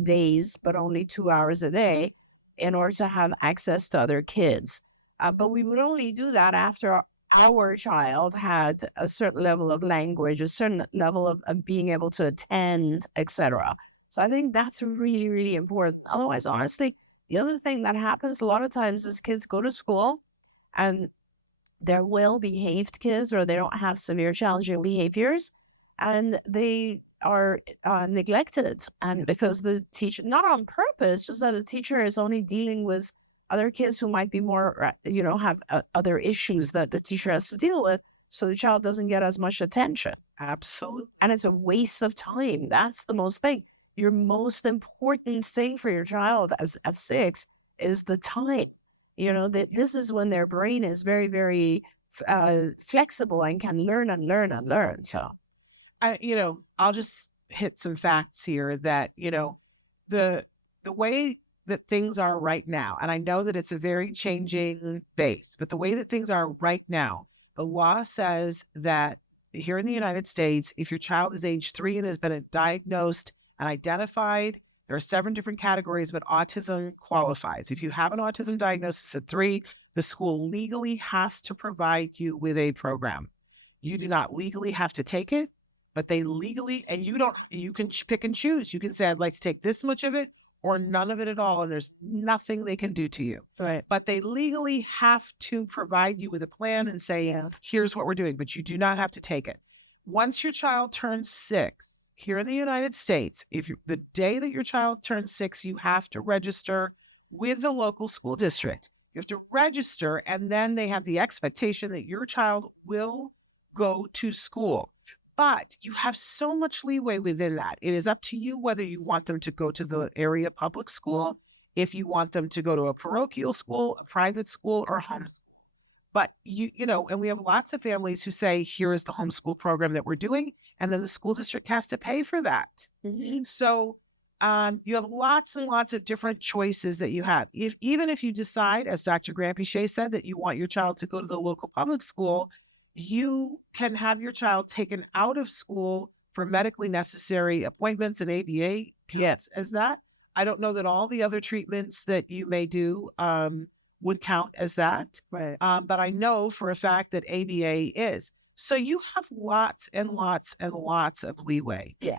days, but only 2 hours a day in order to have access to other kids. But we would only do that after our child had a certain level of language, a certain level of being able to attend, etc. So I think that's really, really important. Otherwise, honestly, the other thing that happens a lot of times is kids go to school and they're well-behaved kids, or they don't have severe challenging behaviors, and they are neglected. And because the teacher, not on purpose, just that the teacher is only dealing with other kids who might be more, have other issues that the teacher has to deal with. So the child doesn't get as much attention. Absolutely. And it's a waste of time. That's the most thing. Your most important thing for your child at 6 is the time. That this is when their brain is very, very flexible and can learn and learn and learn. So, I'll just hit some facts here that, the way that things are right now, and I know that it's a very changing base, but the way that things are right now, the law says that here in the United States, if your child is age 3 and has been diagnosed and identified, there are 7 different categories, but autism qualifies. If you have an autism diagnosis at 3, the school legally has to provide you with a program. You do not legally have to take it, but they legally, and you can pick and choose. You can say, I'd like to take this much of it or none of it at all, and there's nothing they can do to you. right. But they legally have to provide you with a plan and say, here's what we're doing, but you do not have to take it. Once your child turns 6, here in the United States, the day that your child turns 6, you have to register with the local school district. You have to register, and then they have the expectation that your child will go to school. But you have so much leeway within that. It is up to you whether you want them to go to the area public school, if you want them to go to a parochial school, a private school, or homeschool. But and we have lots of families who say, here is the homeschool program that we're doing, and then the school district has to pay for that. Mm-hmm. So you have lots and lots of different choices that you have. Even if you decide, as Dr. Granpeesheh said, that you want your child to go to the local public school, you can have your child taken out of school for medically necessary appointments and ABA as that. I don't know that all the other treatments that you may do would count as that. Right. But I know for a fact that ABA is. So you have lots and lots and lots of leeway. Yeah.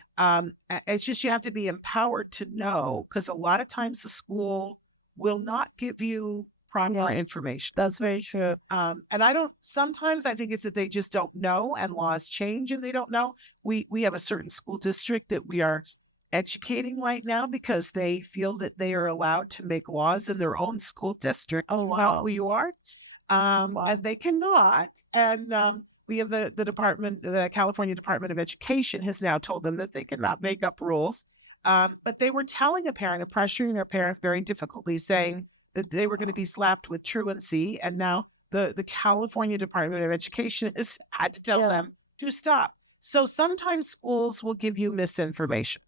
It's just you have to be empowered to know, because a lot of times the school will not give you proper information. That's very true. And sometimes I think it's that they just don't know and laws change and they don't know. We have a certain school district that we are educating right now because they feel that they are allowed to make laws in their own school district about who you are. And they cannot. And we have the California Department of Education has now told them that they cannot make up rules. But they were telling a parent, pressuring their parent very difficultly, saying that they were going to be slapped with truancy. And now the California Department of Education has had to tell them to stop. So sometimes schools will give you misinformation.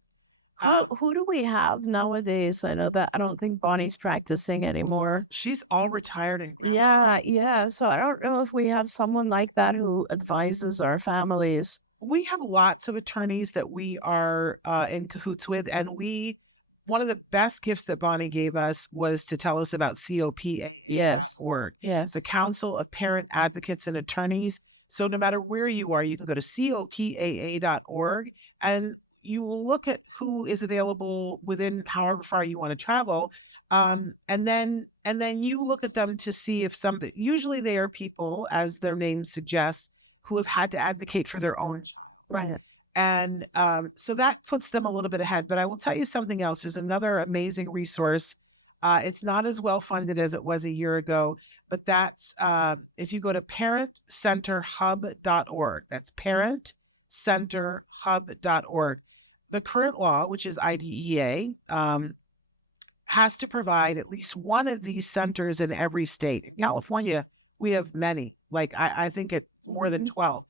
Who do we have nowadays? I know that I don't think Bonnie's practicing anymore. She's all retired. Yeah. So I don't know if we have someone like that who advises our families. We have lots of attorneys that we are in cahoots with. And one of the best gifts that Bonnie gave us was to tell us about COPA. Yes. The Council of Parent Advocates and Attorneys. So no matter where you are, you can go to COPAA.org and you will look at who is available within however far you want to travel. And then you look at them to see if usually they are people, as their name suggests, who have had to advocate for their own child. Right. And so that puts them a little bit ahead. But I will tell you something else. There's another amazing resource. It's not as well funded as it was a year ago, but that's if you go to parentcenterhub.org. That's parentcenterhub.org. The current law, which is IDEA, has to provide at least one of these centers in every state. In California, we have many. Like I think it's more than 12.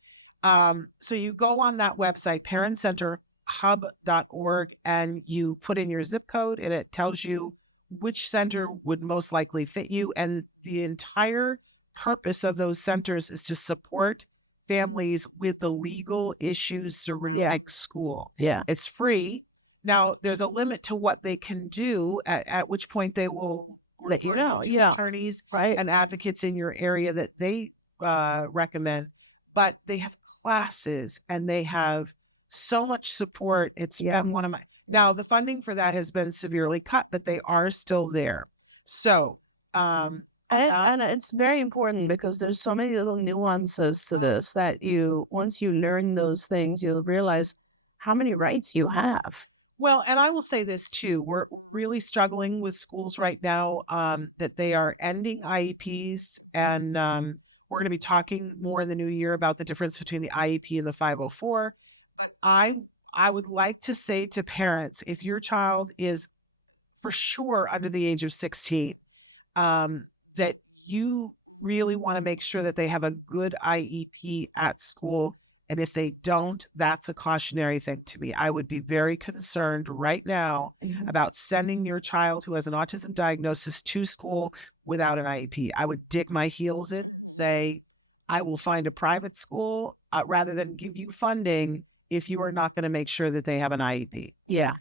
So you go on that website, parentcenterhub.org, and you put in your zip code, and it tells you which center would most likely fit you. And the entire purpose of those centers is to support families with the legal issues surrounding school. Yeah. It's free. Now, there's a limit to what they can do, at which point they will let you know. Attorneys and advocates in your area that they recommend. But they have classes and they have so much support. It's been one of my... Now, the funding for that has been severely cut, but they are still there. So... And it's very important because there's so many little nuances to this that once you learn those things, you'll realize how many rights you have. Well, and I will say this too, we're really struggling with schools right now that they are ending IEPs, and we're going to be talking more in the new year about the difference between the IEP and the 504. But I would like to say to parents, if your child is for sure under the age of 16, that you really want to make sure that they have a good IEP at school. And if they don't, that's a cautionary thing to me. I would be very concerned right now about sending your child who has an autism diagnosis to school without an IEP. I would dig my heels in, say, I will find a private school rather than give you funding if you are not going to make sure that they have an IEP. Yeah.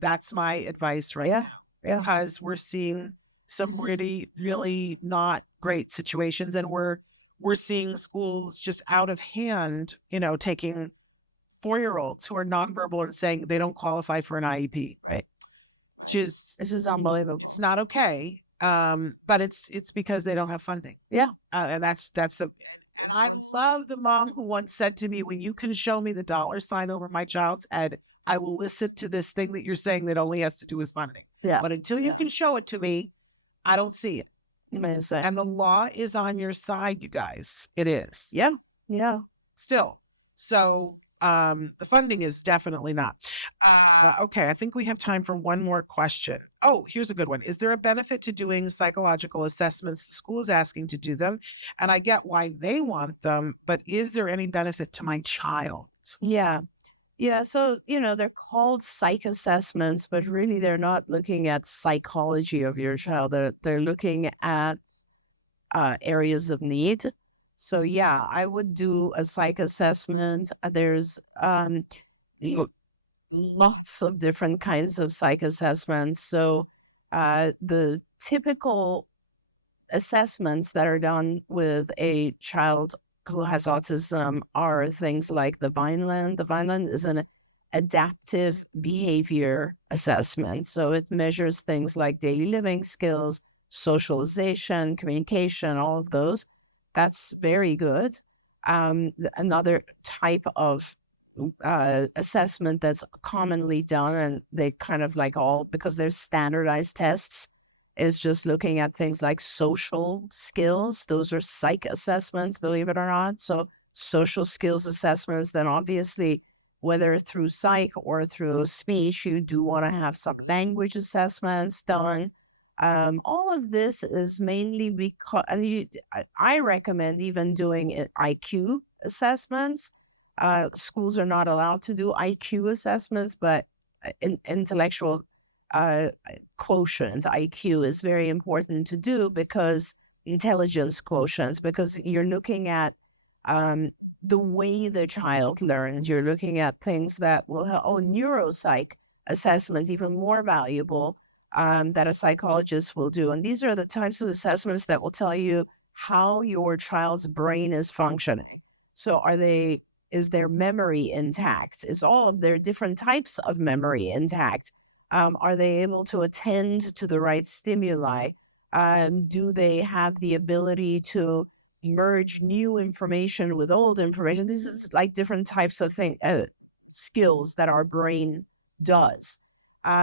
That's my advice right now. Because we're seeing some really, really not great situations. And we're seeing schools just out of hand, taking 4-year-olds who are nonverbal and saying they don't qualify for an IEP. Right. It's just unbelievable. It's not okay. But it's because they don't have funding. Yeah. And that's the... I love the mom who once said to me, when you can show me the $ over my child's head, I will listen to this thing that you're saying that only has to do with funding. Yeah. But until you can show it to me, I don't see it. Amazing. And the law is on your side, you guys. It is. Yeah. Yeah. Still. So the funding is definitely not. Okay, I think we have time for one more question. Oh, here's a good one. Is there a benefit to doing psychological assessments? The school is asking to do them, and I get why they want them, but is there any benefit to my child? Yeah. Yeah, so, they're called psych assessments, but really they're not looking at psychology of your child. They're looking at areas of need. So, yeah, I would do a psych assessment. There's lots of different kinds of psych assessments. So, the typical assessments that are done with a child who has autism are things like the Vineland. The Vineland is an adaptive behavior assessment. So it measures things like daily living skills, socialization, communication, all of those. That's very good. Another type of assessment that's commonly done, and they kind of like all, because there's standardized tests, is just looking at things like social skills. Those are psych assessments, believe it or not. So social skills assessments, then obviously, whether through psych or through speech, you do want to have some language assessments done. All of this is mainly because I recommend even doing IQ assessments. Schools are not allowed to do IQ assessments, but intellectual quotient, IQ, is very important to do, because intelligence quotients, because you're looking at the way the child learns. You're looking at things that will help. Neuropsych assessments, even more valuable, that a psychologist will do. And these are the types of assessments that will tell you how your child's brain is functioning. So is their memory intact? Is all of their different types of memory intact? Are they able to attend to the right stimuli? Do they have the ability to merge new information with old information? This is like different types of skills that our brain does.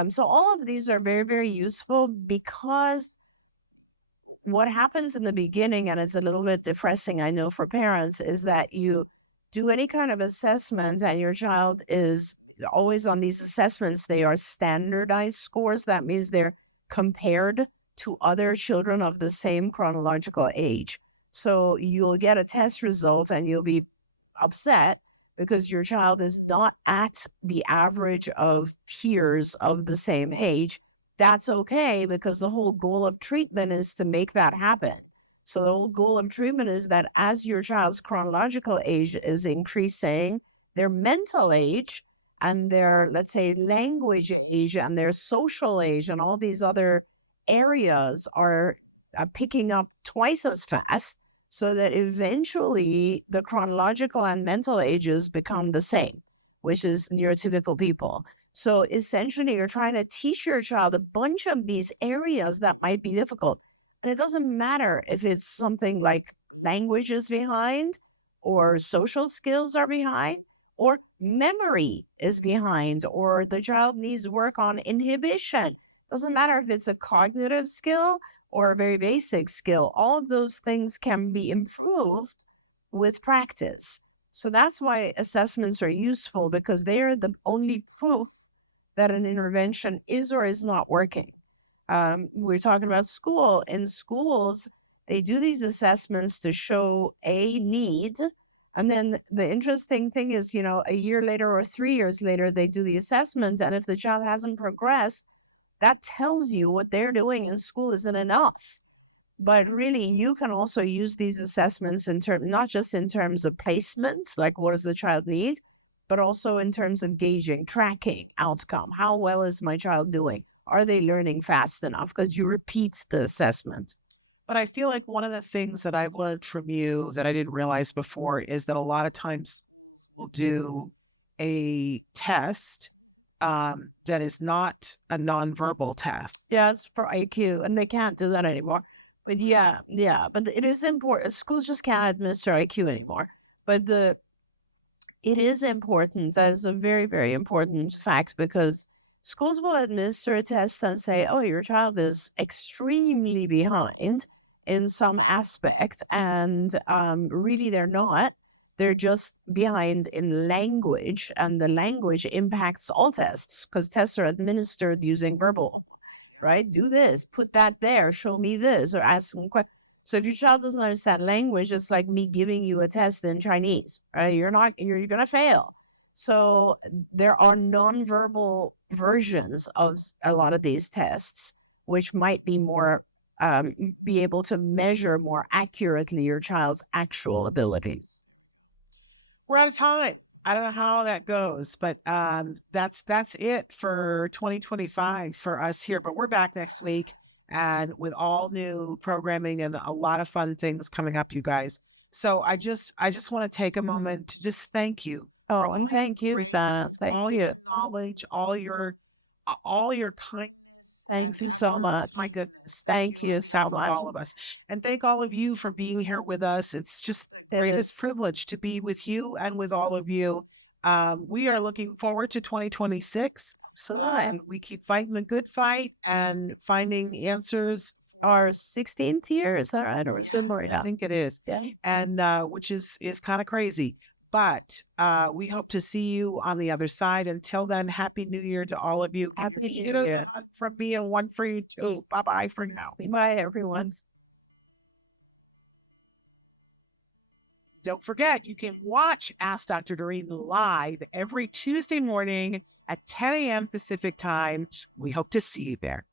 So all of these are very, very useful, because what happens in the beginning, and it's a little bit depressing, I know, for parents, is that you do any kind of assessment and your child is always on these assessments. They are standardized scores. That means they're compared to other children of the same chronological age. So you'll get a test result and you'll be upset because your child is not at the average of peers of the same age. That's okay, because the whole goal of treatment is to make that happen. So the whole goal of treatment is that as your child's chronological age is increasing, their mental age and their, let's say, language age and their social age and all these other areas are picking up twice as fast, so that eventually the chronological and mental ages become the same, which is neurotypical people. So essentially, you're trying to teach your child a bunch of these areas that might be difficult. And it doesn't matter if it's something like language is behind, or social skills are behind, or memory is behind, or the child needs work on inhibition. Doesn't matter if it's a cognitive skill or a very basic skill. All of those things can be improved with practice. So that's why assessments are useful, because they are the only proof that an intervention is or is not working. We're talking about school. In schools, they do these assessments to show a need. And then the interesting thing is, a year later or 3 years later, they do the assessments. And if the child hasn't progressed, that tells you what they're doing in school isn't enough. But really, you can also use these assessments not just in terms of placement, like what does the child need, but also in terms of gauging, tracking outcome. How well is my child doing? Are they learning fast enough? Because you repeat the assessment. But I feel like one of the things that I've learned from you that I didn't realize before is that a lot of times we'll do a test that is not a nonverbal test. Yeah, it's for IQ, and they can't do that anymore. But yeah, but it is important. Schools just can't administer IQ anymore. But it is important. That is a very, very important fact, because schools will administer a test and say, oh, your child is extremely behind in some aspect, and really they're not. They're just behind in language, and the language impacts all tests, because tests are administered using verbal, right? Do this, put that there, show me this, or ask some questions. So if your child doesn't understand language, it's like me giving you a test in Chinese, right? You're going to fail. So there are nonverbal versions of a lot of these tests, which might be more, be able to measure more accurately your child's actual abilities. We're out of time. I don't know how that goes, but that's it for 2025 for us here. But we're back next week, and with all new programming and a lot of fun things coming up, you guys. So I just want to take a moment to just thank you. Oh, and thank you, Shanna. All your knowledge, all your kindness, Thank you so much. My goodness. Thank you so For much. all of us. And thank all of you for being here with us. It's just the It greatest is. privilege to be with you and with all of you. We are looking forward to 2026. And we keep fighting the good fight and finding answers. Our 16th year, is that right? Or similar? I think it is. Yeah. And which is kind of crazy. But we hope to see you on the other side. Until then, Happy New Year to all of you. Happy New Kudos Year. from me and one for you too. Bye-bye for now. Bye, everyone. Don't forget, you can watch Ask Dr. Doreen live every Tuesday morning at 10 a.m. Pacific time. We hope to see you there.